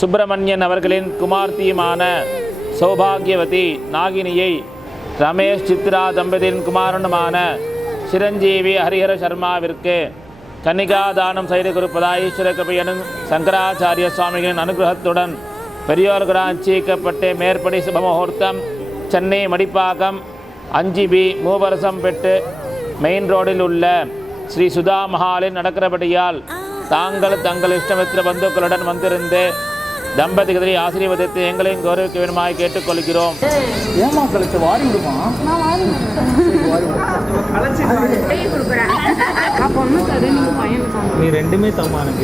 சுப்பிரமணியன் அவர்களின் குமார்த்தியுமான சௌபாகியவதி நாகினியை ரமேஷ் சித்ரா தம்பதியின் குமாரனுமான சிரஞ்சீவி ஹரிஹர சர்மாவிற்கு கன்னிகாதானம் செய்து கொடுப்பதாய் ஈஸ்வர கிருபையனும் சங்கராச்சாரிய சுவாமிகளின் அனுகிரகத்துடன் பெரியோர்களால் நிச்சயிக்கப்பட்டு மேற்படி சுபமுகூர்த்தம் சென்னை மடிப்பாக்கம் 5B மூவரசம் பெற்று மெயின் ரோடில் உள்ள ஸ்ரீ சுதா மஹாலில் நடக்கிறபடியால் தாங்கள் தங்கள் இஷ்டமித்திர பந்துக்களுடன் வந்திருந்து தம்பதிகளை ஆசீர்வதித்து எங்களையும் கௌரவிக்க வேண்டுமாய் கேட்டுக்கொள்கிறோம். நீ ரெண்டுமே தமானது.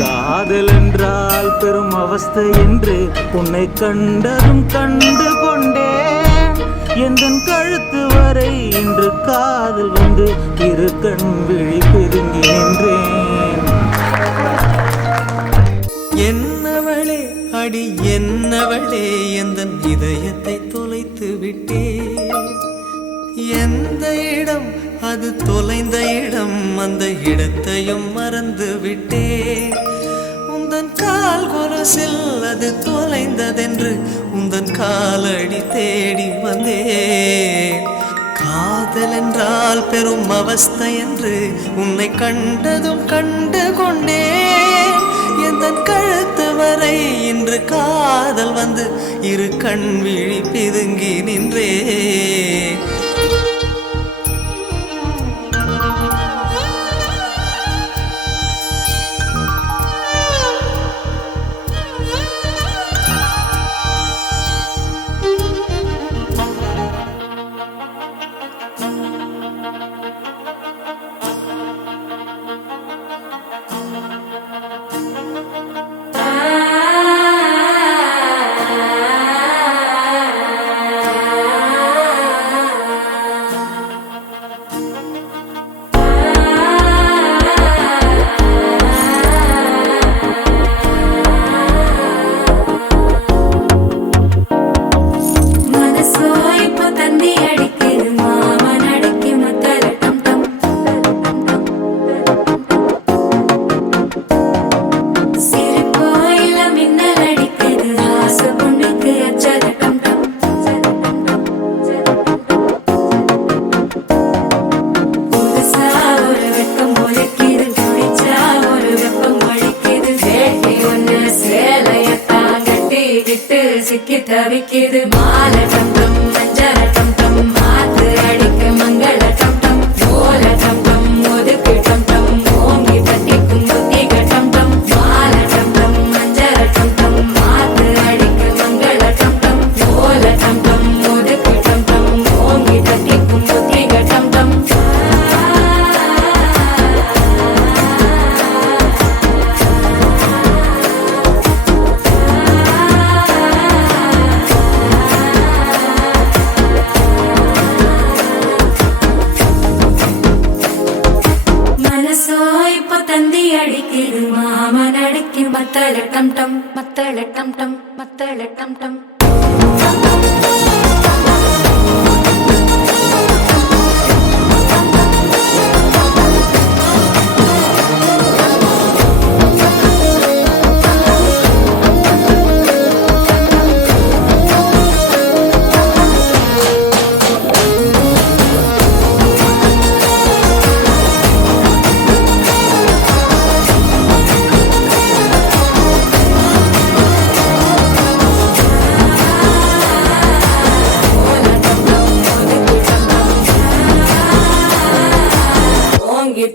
காதல் என்றால் பெரும் அவஸ்தை என்று உன்னை கண்டதும் கண்டு கொண்டே எந்தன் கழுத்து வரை இன்று காதல் வந்து இரு கண் விழி பெருங்கி நின்றேன். என்னவளே அடி என்னவளே எந்தன் இதயத்தை தொலைத்து விட்டே. எந்த இடம் அது தொலைந்த இடம் அந்த இடத்தையும் மறந்து விட்டேன். உந்தன் கால் கொலுசில் அது தொலைந்ததென்று உந்தன் காலடி தேடி வந்தேன். காதல் என்றால் பெரும் அவஸ்தை என்று உன்னை கண்டதும் கண்டு கொண்டேன். எந்தன் கழுத்து வரை இன்று காதல் வந்து இரு கண் விழி பிதுங்கி நின்றேன். சிக்கி தவிக்கிது மால டம் டம் மஞ்சள டம் டம் மாத்து அடிக்க மங்கள டம் டம் ஓல டம் டம் ஒதுக்கு டம் டம் ஓங்கி தட்டிக்கும் புத்திக டம் டம் மால டம் டம் மஞ்சள டம் டம் மாத்து அடிக்க மங்கள டம் டம் ஓல டம் டம் ஒதுக்கு டம் டம் ஓங்கி தட்டிக்கும் புத்திக டம் டம். அடிக்குது மாமன் அடிக்கி மத்தள டம் டம் மத்தள டம் டம் மத்தள டம் டம்.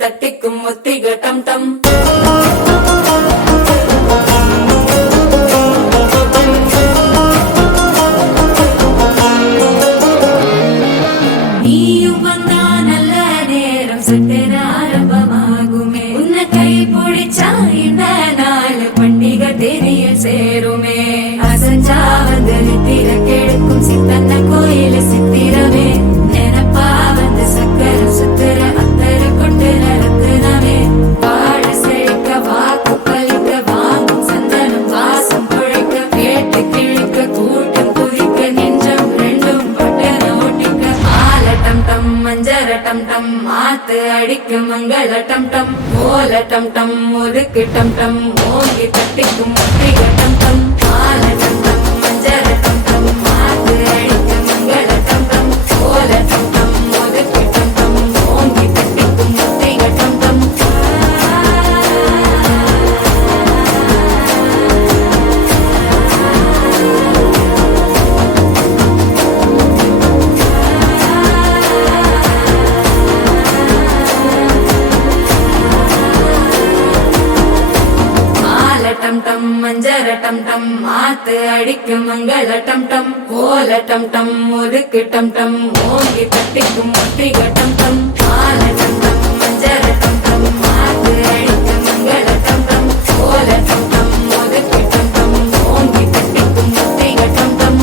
தட்டிக்கும் முத்திக டம் டம். நீயும் வந்தா நல்ல நேரம் சட்டென ஆரம்பமாகுமே. உன்னை கை பிடிச்சா இந்த நாள் பண்டிகை தெரியல் சேருமே. அசஞ்சா வந்து நித்திர கெடுக்கும் சித்தன்ன கோயில சித்திரமே. நினப்பா வந்து சக்கர சுத்திர அத்தர கொண்டு நடத்துனவே. அடிக்கும் மங்கள டம் டம் ஓல டம் டம் ஒதுக்கு டம் டம் ஓங்கி தட்டிக்கும் முத்திக டம் டம் மால டம் டம் மஞ்சள டம் டம் மாத்து அடிக்கும் மங்கள டம் டம் ஓல டம் டம் ஒதுக்கு டம் டம் ஓங்கி தட்டிக்கும் முத்திக டம் டம் டம் டம் மஞ்சர டம் டம் மாத்து அடிக்கும் மங்கள டம் டம் ஓல டம் டம் ஒதுக்கு டம் டம் ஓங்கி தட்டிக்கும் முத்திக டம் டம் மால டம் டம் மஞ்சர டம் டம் மாத்து அடிக்கும் மங்கள டம் டம் ஓல டம் டம் ஒதுக்கு டம் டம் ஓங்கி தட்டிக்கும் முத்திக டம் டம்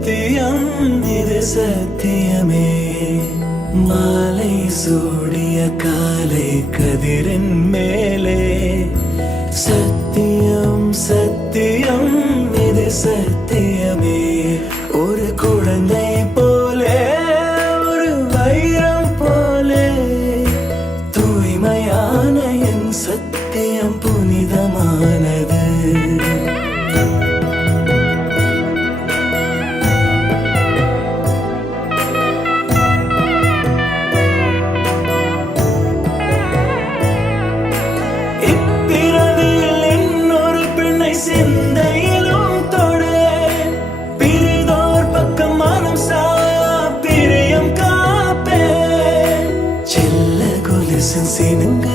சத்தியம் இது சத்தியமே மாலை சூடிய காலை கதிரின் மேலே சத்தியம் சத்தியம் இது சத்தியமே ஒரு குழந்தை போலே ஒரு வைரம் போலே தூய்மையான என் சத்தியம் புனிதமானது இப்பிறவியில் இன்னொரு பெண்ணை சிந்தையிலும் தொடு பிரிதோர் பக்கம் மனம் சாயா பிரியம் காப்பே செல்ல கொலுசின் சினுங்க